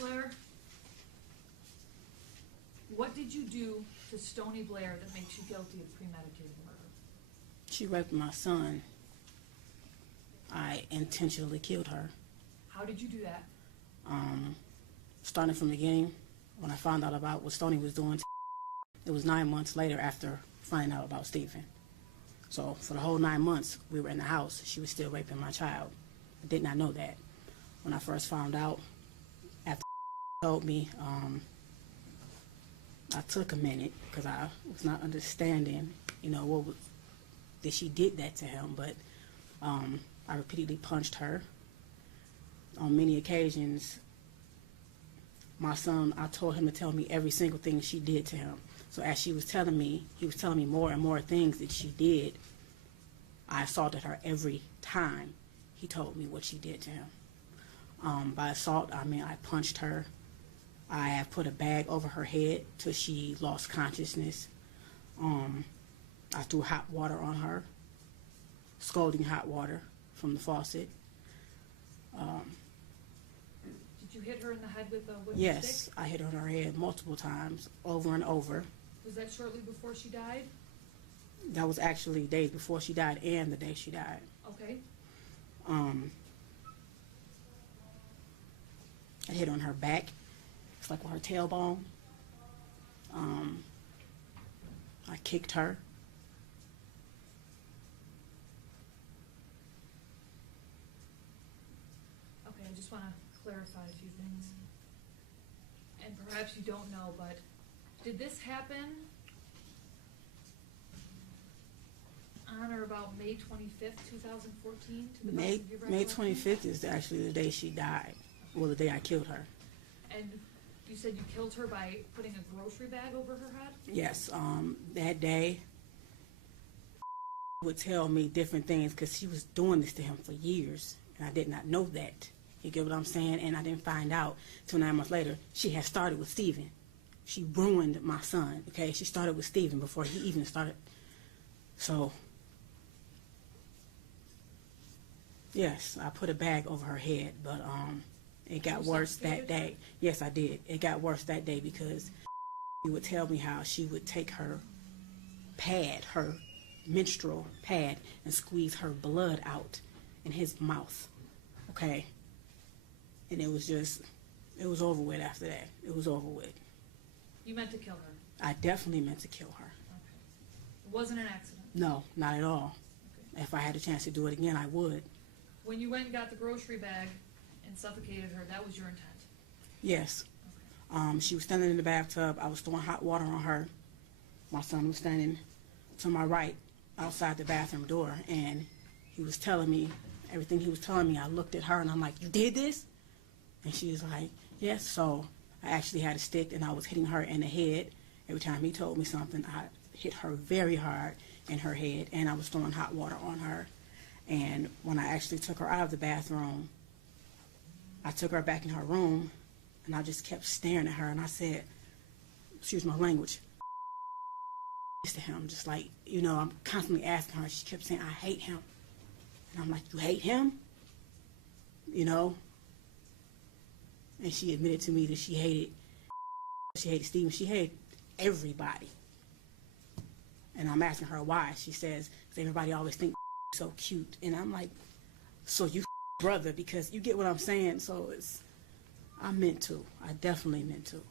Blair, what did you do to Stony Blair that makes you guilty of premeditated murder? She raped my son. I intentionally killed her. How did you do that? Starting from the beginning, when I found out about what Stony was doing, it was 9 months later after finding out about Stephen. So for the whole 9 months we were in the house, she was still raping my child. I did not know that. When I first found out, after told me, I took a minute because I was not understanding, what was, that she did that to him. But I repeatedly punched her. On many occasions, my son, I told him to tell me every single thing she did to him. So as she was telling me, he was telling me more and more things that she did. I assaulted her every time he told me what she did to him. By assault, I mean I punched her. I have put a bag over her head till she lost consciousness. I threw hot water on her, scalding hot water from the faucet. Did you hit her in the head with a wooden stick? Yes, I hit her on her head multiple times, over and over. Was that shortly before she died? That was actually days before she died and the day she died. Okay. I hit her on her back. It's like with her tailbone. I kicked her. Okay, I just want to clarify a few things. And perhaps you don't know, but did this happen on or about May 25th, 2014? To the May best of your recollection? 25th is actually the day she died. Well, the day I killed her. And you said you killed her by putting a grocery bag over her head? Yes, that day would tell me different things because she was doing this to him for years, and I did not know that. You get what I'm saying? And I didn't find out till 9 months later. She had started with Stephen. She ruined my son, okay? She started with Stephen before he even started. So, yes, I put a bag over her head, but it got worse that day. Yes, I did. It got worse that day because he would tell me how she would take her pad, her menstrual pad, and squeeze her blood out in his mouth, okay? And it was over with after that. It was over with. You meant to kill her? I definitely meant to kill her. Okay. It wasn't an accident? No, not at all. Okay. If I had a chance to do it again, I would. When you went and got the grocery bag and suffocated her, that was your intent? Yes. Okay. She was standing in the bathtub. I was throwing hot water on her. My son was standing to my right outside the bathroom door, and he was telling me everything he was telling me. I looked at her, and I'm like, "You did this?" And she was like, "Yes." So I actually had a stick, and I was hitting her in the head. Every time he told me something, I hit her very hard in her head, and I was throwing hot water on her. And when I actually took her out of the bathroom, I took her back in her room, and I just kept staring at her, and I said, excuse my language, to him, just like, I'm constantly asking her. She kept saying, "I hate him." And I'm like, "You hate him?" And she admitted to me that she hated Stephen. She hated everybody. And I'm asking her why. She says, "'Cause everybody always think so cute." And I'm like, "So you brother," because you get what I'm saying. So I meant to. I definitely meant to.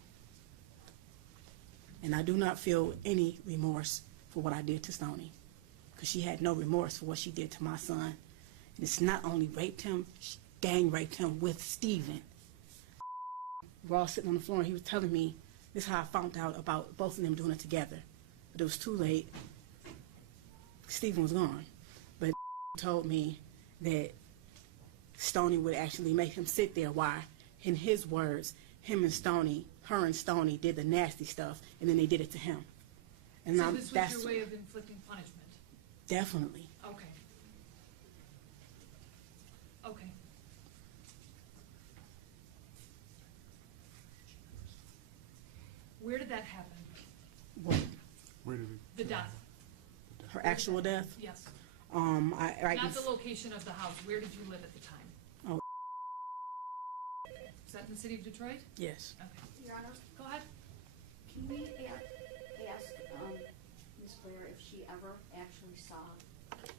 And I do not feel any remorse for what I did to Stony, because she had no remorse for what she did to my son. And it's not only raped him, she gang raped him with Stephen. We're all sitting on the floor, and he was telling me, this is how I found out about both of them doing it together. But it was too late. Stephen was gone. But told me that Stony would actually make him sit there while, in his words, her and Stony did the nasty stuff, and then they did it to him. And so this was your way of inflicting punishment? Definitely. Okay. Okay. Where did that happen? What? Where did it? The death. Her actual death? Yes. Not the location of the house. Where did you live at the time? Oh. Is that in the city of Detroit? Yes. Okay. Your Honor, Go ahead. can we ask Ms. Blair if she ever actually saw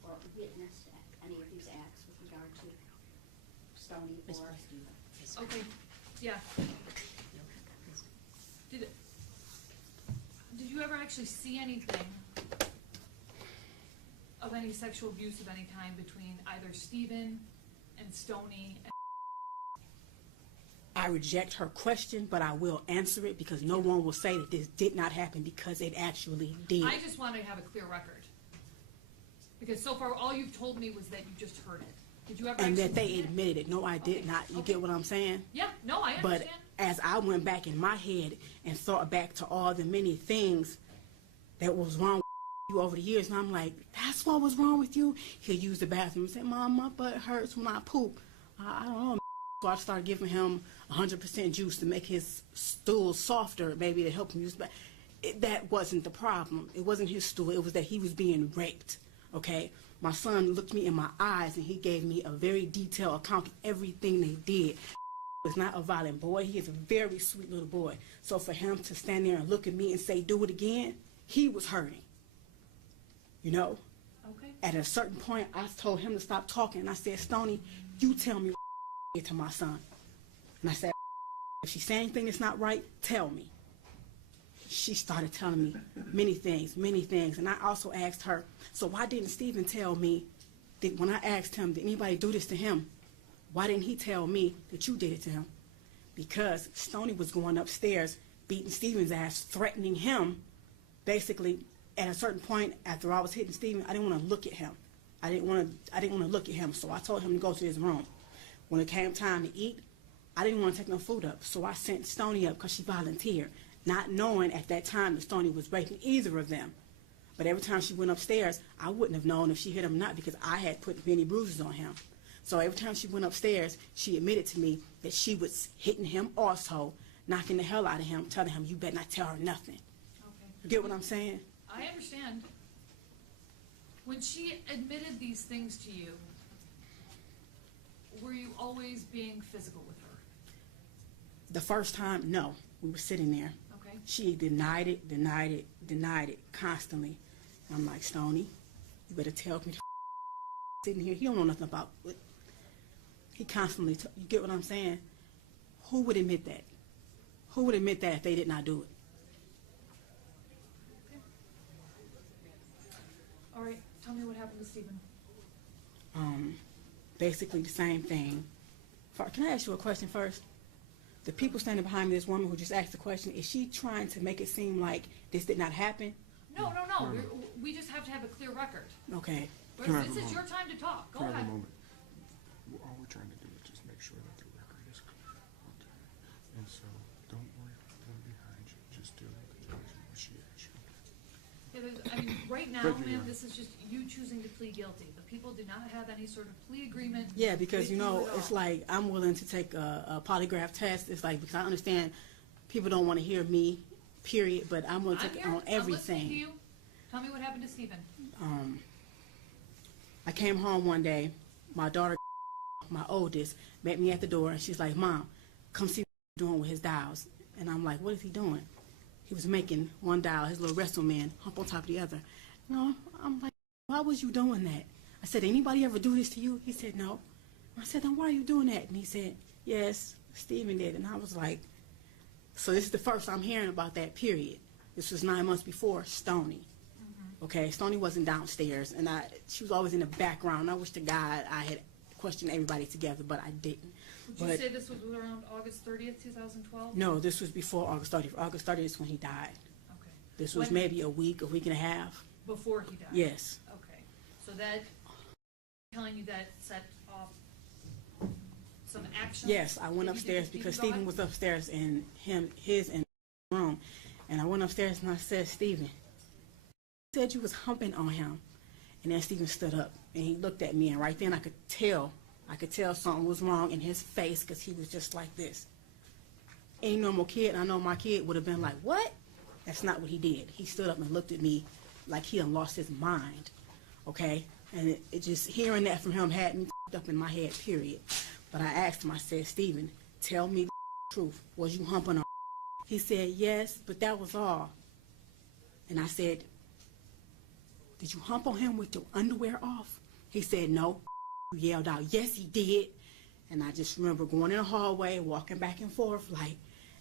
or witnessed any of these acts with regard to Stoney or Stephen? Okay, yeah. Did you ever actually see anything of any sexual abuse of any kind between either Stephen and Stoney? I reject her question, but I will answer it because no one will say that this did not happen because it actually did. I just want to have a clear record. Because so far, all you've told me was that you just heard it. Did you ever And actually that they see it? admitted it. No, I did Okay, not. You okay. get what I'm saying? Yeah, no, I But understand. as I went back in my head and thought back to all the many things that was wrong with you over the years, and I'm like, that's what was wrong with you? He'll use the bathroom and say, Mom, my butt hurts when I poop. I don't know. So I started giving him 100% juice to make his stool softer, maybe to help him use it. That wasn't the problem. It wasn't his stool. It was that he was being raped, okay? My son looked me in my eyes, and he gave me a very detailed account of everything they did. Was not a violent boy. He is a very sweet little boy. So for him to stand there and look at me and say, do it again, he was hurting. You know? Okay. At a certain point, I told him to stop talking. And I said, Stoney, you tell me what did to my son. And I said, if she said anything that's not right, tell me. She started telling me many things. And I also asked her, so why didn't Stephen tell me that when I asked him, did anybody do this to him? Why didn't he tell me that you did it to him? Because Stoney was going upstairs, beating Stephen's ass, threatening him. Basically, at a certain point, after I was hitting Stephen, I didn't want to look at him. I didn't want to look at him, so I told him to go to his room. When it came time to eat, I didn't want to take no food up, so I sent Stoney up because she volunteered, not knowing at that time that Stoney was raping either of them. But every time she went upstairs, I wouldn't have known if she hit him or not because I had put many bruises on him. So every time she went upstairs, she admitted to me that she was hitting him also, knocking the hell out of him, telling him, you better not tell her nothing. Okay. You get what I'm saying? I understand. When she admitted these things to you, were you always being physical with her? The first time, no. We were sitting there. Okay. She denied it constantly. I'm like, Stoney, you better tell me sitting here. He don't know nothing about it. He constantly, you get what I'm saying? Who would admit that? Who would admit that if they did not do it? Okay. All right, tell me what happened to Stephen. Basically the same thing. Can I ask you a question first? The people standing behind me, this woman who just asked the question, is she trying to make it seem like this did not happen? No. We just have to have a clear record. Okay. This is your time to talk. Go ahead. All we're trying to do is just make sure that the record is clear. Okay. And so don't worry about them behind you. Just do what the judge and what she asks you. Yeah, I mean, right now, Thank you, ma'am, Your this is just you choosing to plead guilty. The people do not have any sort of plea agreement. Yeah, because, with you know, at it's all. like I'm willing to take a polygraph test. It's like, because I understand people don't want to hear me, period, but I'm willing to I'm take here. it on I'm listening to everything. you. Tell me what happened to Stephen. I came home one day, my daughter, my oldest, met me at the door, and she's like, Mom, come see what he's doing with his dials. And I'm like, what is he doing? He was making one dial, his little wrestle man, hump on top of the other. No, I'm like, why was you doing that? I said, anybody ever do this to you? He said, no. I said, then why are you doing that? And he said, yes, Stephen did. And I was like, so this is the first I'm hearing about that, period. This was 9 months before Stoney. Okay, Stoney wasn't downstairs, and she was always in the background. I wish to God I had questioned everybody together, but I didn't. Would you say this was around August 30th, 2012? No, this was before August 30th. August 30th is when he died. Okay. This was When- maybe a week and a half. Before he died? Yes. Okay. So that, telling you that set off some action? Yes, I went that you did upstairs with because Stephen Stephen was upstairs in his room, and I went upstairs and I said, Stephen, you said you was humping on him, and then Stephen stood up and he looked at me, and right then I could tell something was wrong in his face because he was just like this. Any normal kid, I know my kid would have been like, what? That's not what he did. He stood up and looked at me like he done lost his mind, okay? And it just, hearing that from him had me up in my head, period. But I asked him, I said, Stephen, tell me truth? Was you humping her? He said, yes, but that was all. And I said, did you hump on him with your underwear off? He said, no. You yelled out, yes, he did. And I just remember going in the hallway, walking back and forth, like,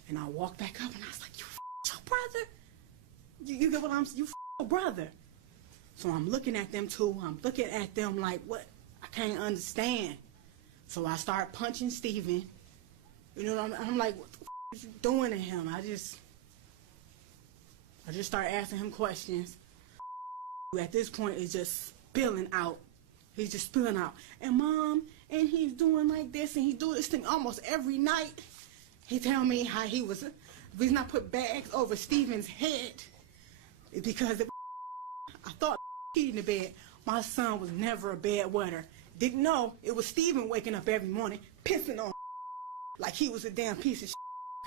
and I walked back up and I was like, you your brother? You get what I'm saying? You your brother. So I'm looking at them too. I'm looking at them like, what? I can't understand. So I start punching Steven. You know what I'm like, what the are you doing to him? I just start asking him questions. At this point, it's just spilling out. He's just spilling out. And Mom, and he's doing like this, and he do this thing almost every night. He tell me how he was, the reason I put bags over Steven's head is because I thought he in the bed. My son was never a bed wetter. Didn't know it was Steven waking up every morning, pissing on like he was a damn piece of shit,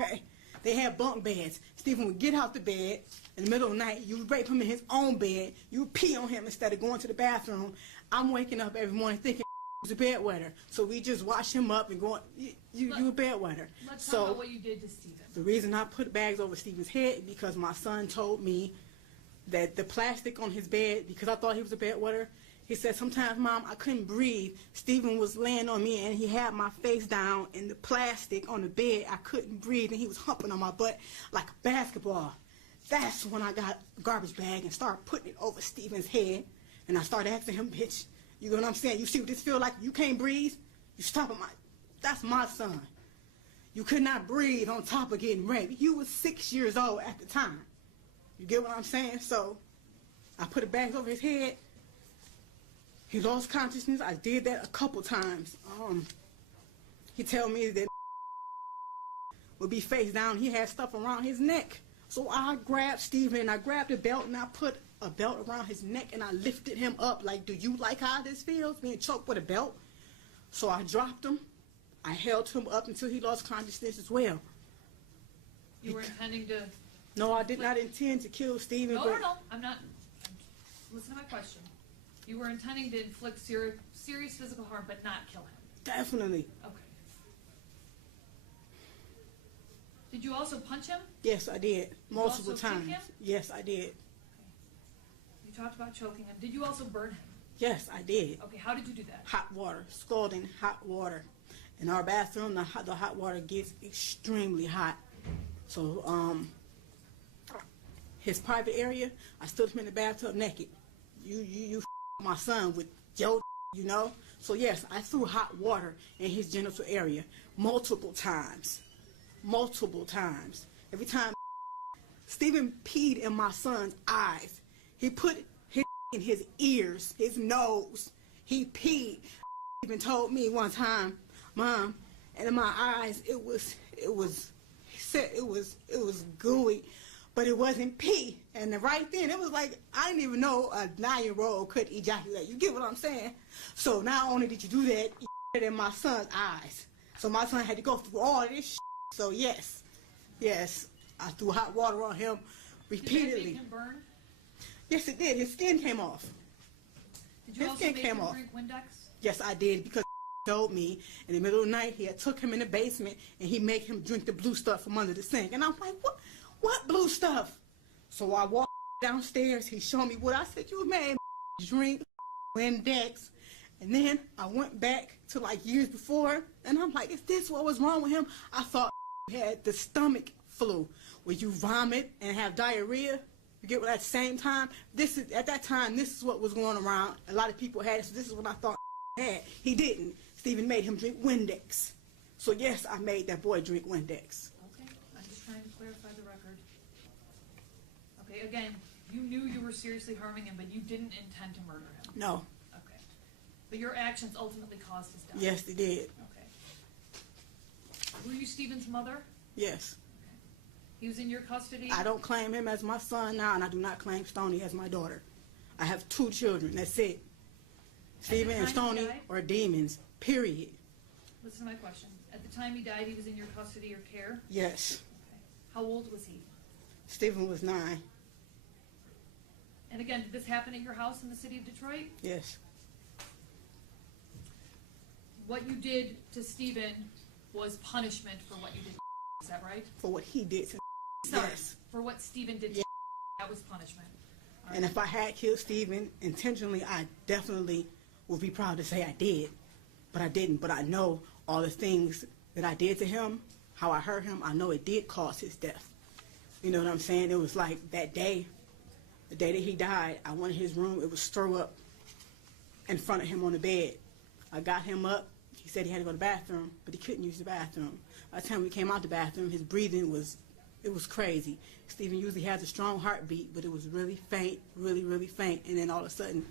okay? They had bunk beds. Steven would get out the bed in the middle of the night. You would rape him in his own bed. You would pee on him instead of going to the bathroom. I'm waking up every morning thinking he was a bed wetter. So we just wash him up and go, you a bed wetter. Let's talk about what you did to Steven. The reason I put bags over Steven's head is because my son told me that the plastic on his bed, because I thought he was a bed wetter, he said, sometimes, Mom, I couldn't breathe. Steven was laying on me, and he had my face down in the plastic on the bed. I couldn't breathe, and he was humping on my butt like a basketball. That's when I got a garbage bag and started putting it over Steven's head, and I started asking him, bitch, you know what I'm saying? You see what this feel like? You can't breathe? You stopping my... That's my son. You could not breathe on top of getting raped. You was 6 years old at the time. You get what I'm saying? So I put the bags over his head. He lost consciousness. I did that a couple times. He tell me that would be face down. He had stuff around his neck. So I grabbed Steven and I grabbed a belt and I put a belt around his neck and I lifted him up like, do you like how this feels, being choked with a belt? So I dropped him. I held him up until he lost consciousness as well. You were intending to... No, I did not intend to kill Steven. No, I'm not... Listen to my question. You were intending to inflict serious physical harm, but not kill him. Definitely. Okay. Did you also punch him? Yes, I did. Multiple also kick times. him? Yes, I did. Okay. You talked about choking him. Did you also burn him? Yes, I did. Okay, how did you do that? Hot water, scalding hot water. In our bathroom, the hot water gets extremely hot. So, his private area, I stood him in the bathtub naked. You my son with your, you know? So yes, I threw hot water in his genital area multiple times. Multiple times. Every time Steven peed in my son's eyes. He put his in his ears, his nose. He peed. Even told me one time, Mom, and in my eyes he said it was gooey, but it wasn't pee. And right then, it was like, I didn't even know a 9-year-old could ejaculate. You get what I'm saying? So not only did you do that, you did it in my son's eyes. So my son had to go through all of this shit. So yes, I threw hot water on him repeatedly. Did that make him burn? Yes, it did. His skin came off. Did you His also skin make came him off. drink Windex? Yes, I did, because told me in the middle of the night he had took him in the basement and he made him drink the blue stuff from under the sink. And I'm like, what blue stuff? So I walked downstairs. He showed me what I said. You made drink Windex. And then I went back to like years before, and I'm like, is this what was wrong with him? I thought he had the stomach flu, where you vomit and have diarrhea. You get what, at the same time? At that time, this is what was going around. A lot of people had it, so this is what I thought he had. He didn't. Steven made him drink Windex. So yes, I made that boy drink Windex. Okay, I'm just trying to clarify the record. Okay, again, you knew you were seriously harming him, but you didn't intend to murder him. No. Okay. But your actions ultimately caused his death. Yes, they did. Okay. Were you Steven's mother? Yes. Okay. He was in your custody? I don't claim him as my son now, and I do not claim Stoney as my daughter. I have 2 children. That's it. Steven and time he Stoney died? are demons, period. Listen to my question. At the time he died, he was in your custody or care? Yes. Okay. How old was he? Steven was 9. And again, did this happen at your house in the city of Detroit? Yes. What you did to Steven was punishment for what you did. is that right? For what he did to Sorry, yes. for what Stephen did to Yeah. that was punishment. All And right. if I had killed Stephen intentionally, I definitely would be proud to say I did. But I didn't. But I know all the things that I did to him, how I hurt him, I know it did cause his death. You know what I'm saying? It was like that day, the day that he died, I went in his room, it was throw up in front of him on the bed. I got him up. He said he had to go to the bathroom, but he couldn't use the bathroom. By the time we came out the bathroom, his breathing was crazy. Stephen usually has a strong heartbeat, but it was really faint, really, really faint. And then all of a sudden,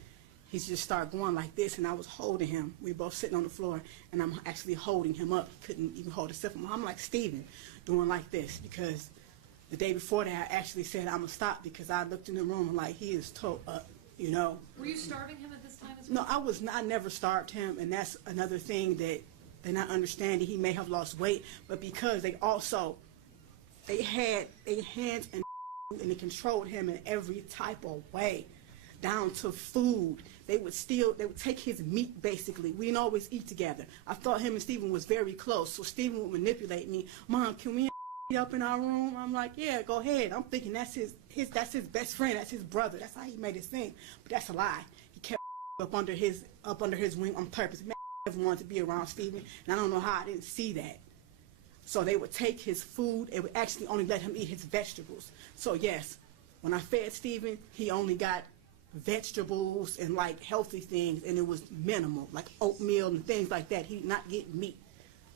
he just started going like this, and I was holding him. We were both sitting on the floor, and I'm actually holding him up. He couldn't even hold himself. I'm like Stephen, doing like this, because the day before that, I actually said I'm going to stop, because I looked in the room and like, he is toe up, you know. Were you starving him at this time as well? No, I never starved him, and that's another thing that they're not understanding. He may have lost weight, but because they had their hands and they controlled him in every type of way, down to food. They would take his meat, basically. We didn't always eat together. I thought him and Stephen was very close, so Stephen would manipulate me. Mom, can we eat up in our room? I'm like, yeah, go ahead. I'm thinking that's his best friend, that's his brother. That's how he made it seem. But that's a lie. He kept up under his wing on purpose. Man, never wanted to be around Stephen, and I don't know how I didn't see that. So they would take his food and would actually only let him eat his vegetables. So yes, when I fed Stephen, he only got vegetables and like healthy things, and it was minimal, like oatmeal and things like that. He did not get meat.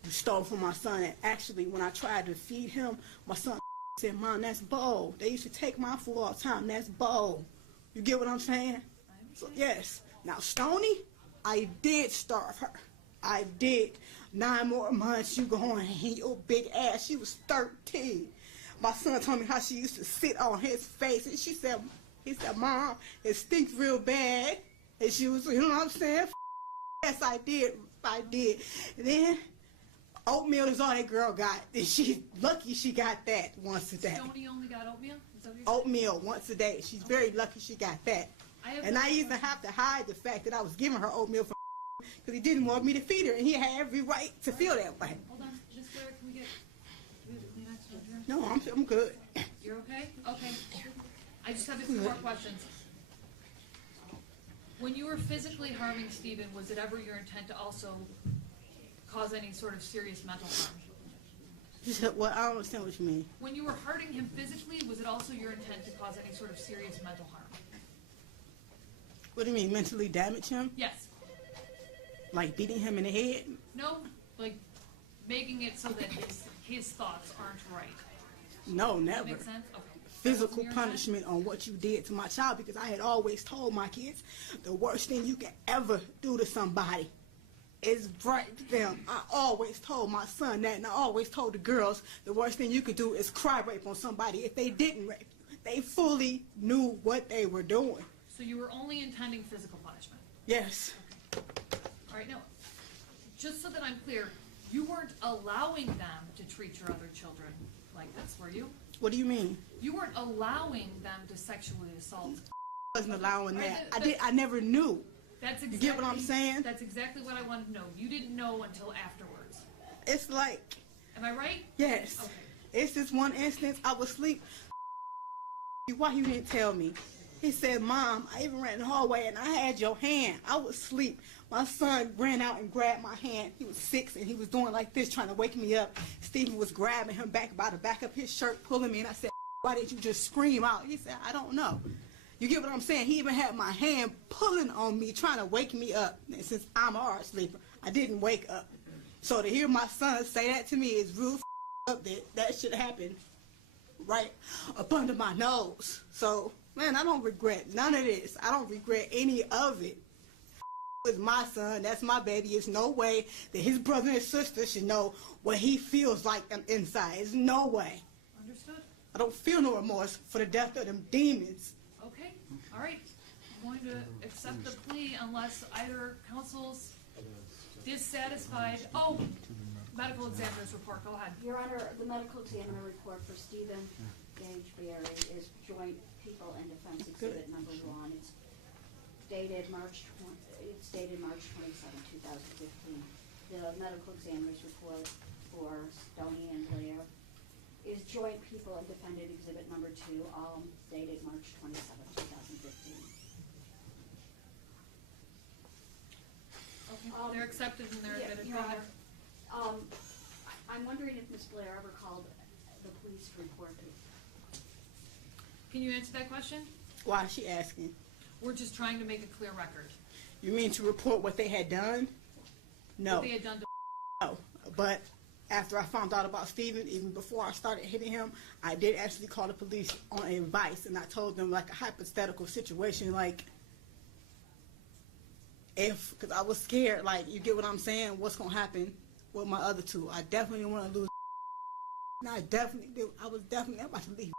He stole from my son, and actually when I tried to feed him, my son said, Mom, that's bowl. They used to take my food all the time. That's bowl. You get what I'm saying? So yes. Now Stony, I did starve her. I did. 9 more months, you going, and your big ass. She was 13. My son told me how she used to sit on his face, and he said, Mom, it stinks real bad. And she was, you know what I'm saying? Yes, I did. And then oatmeal is all that girl got. And she's lucky she got that once a day. Stony only got oatmeal? Is that what you're saying? Oatmeal once a day. She's very lucky she got that. And I even have to hide the fact that I was giving her oatmeal for because he didn't want me to feed her, and he had every right to feel that way. Hold on, Miss Blair, can we get Kleenex over here? No, I'm good. You're okay? Okay. I just have a few more questions. When you were physically harming Stephen, was it ever your intent to also cause any sort of serious mental harm? She said, well, I don't understand what you mean. When you were hurting him physically, was it also your intent to cause any sort of serious mental harm? What do you mean, mentally damage him? Yes. Like beating him in the head? No, like making it so that his thoughts aren't right. No, Does that never. make sense? Okay. Physical That wasn't your intent? punishment on what you did to my child, because I had always told my kids the worst thing you can ever do to somebody is rape them. I always told my son that, and I always told the girls the worst thing you could do is cry rape on somebody if they didn't rape you. They fully knew what they were doing. So you were only intending physical punishment? Yes. All right, now, just so that I'm clear, you weren't allowing them to treat your other children like this, were you? What do you mean? You weren't allowing them to sexually assault. I wasn't allowing that. Right, I never knew. That's exactly, You get what I'm saying? That's exactly what I wanted to know. You didn't know until afterwards. It's like, Am I right? yes. Okay. It's this one instance, I was asleep. Why you didn't tell me? He said, Mom, I even ran in the hallway and I had your hand. I was asleep. My son ran out and grabbed my hand. He was 6 and he was doing like this, trying to wake me up. Stephen was grabbing him back by the back of his shirt, pulling me, and I said, why didn't you just scream out? He said, I don't know. You get what I'm saying? He even had my hand pulling on me, trying to wake me up. And since I'm a hard sleeper, I didn't wake up. So to hear my son say that to me is real up that should happen right up under my nose. So, man, I don't regret none of this. I don't regret any of it. It's my son. That's my baby. There's no way that his brother and sister should know what he feels like inside. There's no way. Understood? I don't feel no remorse for the death of them demons. Okay. All right. I'm going to accept the plea unless either counsel's dissatisfied. Oh, medical examiner's report. Go ahead. Your Honor, the medical examiner report for Stephen Gage Berry is Joint People and Defense Exhibit number 1. It's dated March 27, 2015. The medical examiner's report for Stoney and Blair joint people and defendant exhibit number 2, all dated March 27, 2015. Okay, they're accepted and they're Yeah, admitted. Your Go ahead. Honor, I'm wondering if Ms. Blair ever called the police to report it. Can you answer that question? Why is she asking? We're just trying to make a clear record. You mean to report what they had done? No. What they had done to No. But after I found out about Steven, even before I started hitting him, I did actually call the police on advice, and I told them like a hypothetical situation, like because I was scared, like, you get what I'm saying, what's going to happen with my other two. I definitely didn't want to lose, and I was definitely about to leave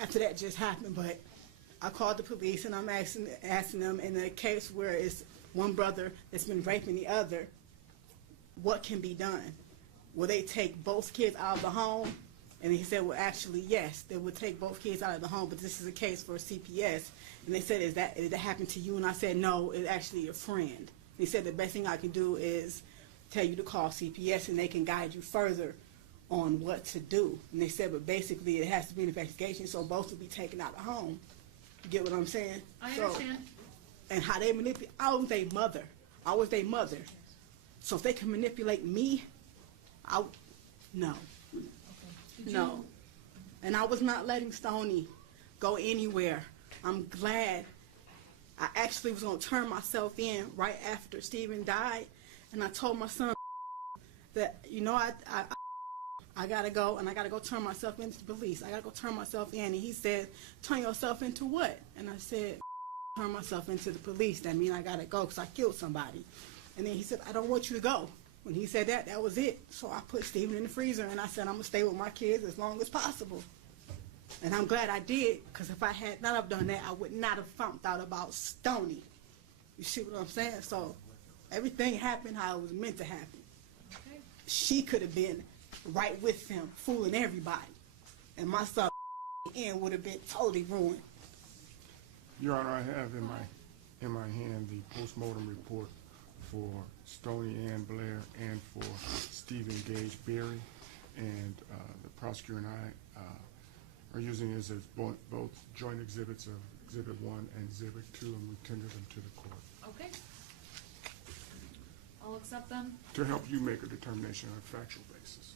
after that just happened, but I called the police, and I'm asking them in a case where it's one brother that's been raping the other, what can be done? Will they take both kids out of the home? And he said, well, actually, yes, they would take both kids out of the home, but this is a case for CPS. And they said, did that happen to you? And I said, no, it's actually a friend. And he said, the best thing I can do is tell you to call CPS, and they can guide you further on what to do. And they said, but basically, it has to be an investigation, so both will be taken out of the home. You get what I'm saying? I understand. And how they manipulate, I was their mother. So if they can manipulate me, no. Did No. And I was not letting Stoney go anywhere. I'm glad. I actually was going to turn myself in right after Steven died. And I told my son that, you know, I got to go, and I got to go turn myself into the police. I got to go turn myself in. And he said, turn yourself into what? And I said, turn myself into the police. That means I got to go because I killed somebody. And then he said, I don't want you to go. When he said that, that was it. So I put Steven in the freezer, and I said, I'm going to stay with my kids as long as possible. And I'm glad I did, because if I had not have done that, I would not have found out about Stoney. You see what I'm saying? So everything happened how it was meant to happen. Okay. She could have been right with them, fooling everybody. And my son end would have been totally ruined. Your Honor, I have in my hand the postmortem report for Stoney Ann Blair and for Stephen Gage Berry, and the prosecutor and I are using this as both joint exhibits of Exhibit 1 and Exhibit 2, and we tender them to the court. Okay. I'll accept them. To help you make a determination on a factual basis.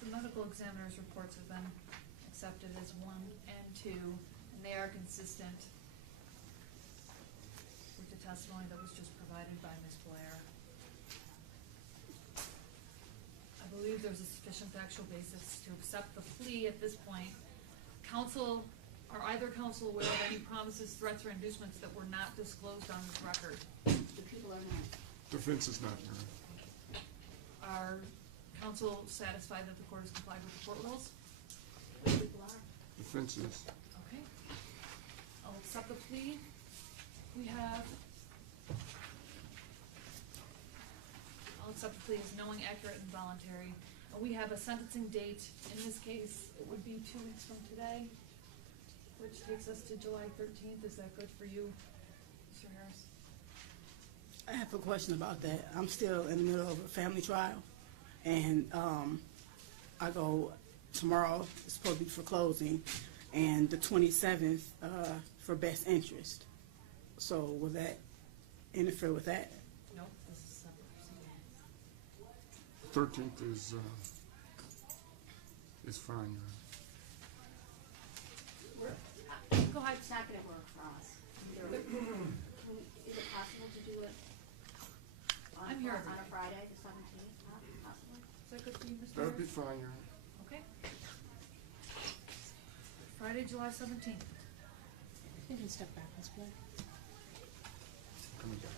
The medical examiner's reports have been accepted as 1 and 2, and they are consistent with the testimony that was just provided by Ms. Blair. I believe there's a sufficient factual basis to accept the plea at this point. Counsel, are either counsel aware of any promises, threats, or inducements that were not disclosed on this record? The people are not. Defense is not, Your Honor. Are counsel satisfied that the court has complied with the court rules? The people are. Defense is. Okay. I'll accept the plea. I'll accept the plea as knowing, accurate, and voluntary. We have a sentencing date. In this case, it would be 2 weeks from today, which takes us to July 13th. Is that good for you, Mr. Harris? I have a question about that. I'm still in the middle of a family trial, and I go tomorrow, it's supposed to be for closing, and the 27th for best interest. So will that interfere with that? Nope, this is separate. 13th is fine, Your Honor. Go ahead. It's not gonna work for us. Is it possible to do it I'm here. on a Friday, the 17th? you, Mr. That would be Harris? fine, Your Honor. Okay. Friday, July 17th. You can step back, Ms. Blair. Coming back.